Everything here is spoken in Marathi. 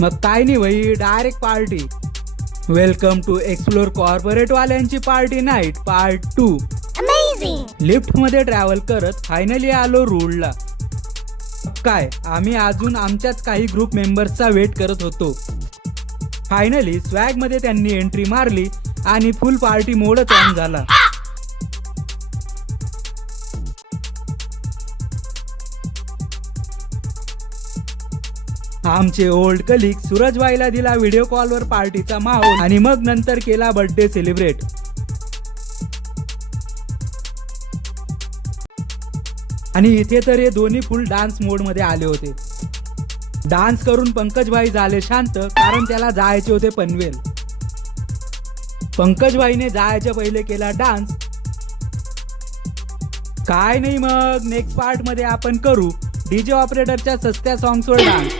मग काय नाही भाई, direct party. Welcome to explore corporate वाल्यांची पार्टी नाईट पार्ट 2. लिफ्ट मध्ये ट्रॅव्हल करत फायनली आलो रूळला. काय आम्ही अजून आमच्याच काही ग्रुप मेंबर्सचा वेट करत होतो. फायनली स्वॅग मध्ये त्यांनी एंट्री मारली आणि फुल पार्टी मोडच ऑन झाला. आमचे ओल्ड कलिग सूरजभाईला दिला व्हिडिओ कॉलवर पार्टीचा माहोल आणि मग नंतर केला बर्थडे सेलिब्रेट. आणि इथे तर हे दोन्ही फुल डान्स मोड मध्ये आले होते. डान्स करून पंकजभाई झाले शांत, कारण त्याला जायचे होते पनवेल. पंकजभाईने जायच्या पहिले केला डान्स. काय नाही, मग नेक्स्ट पार्ट मध्ये आपण करू डीजे ऑपरेटरच्या सस्त्या सॉंग्सवर डान्स.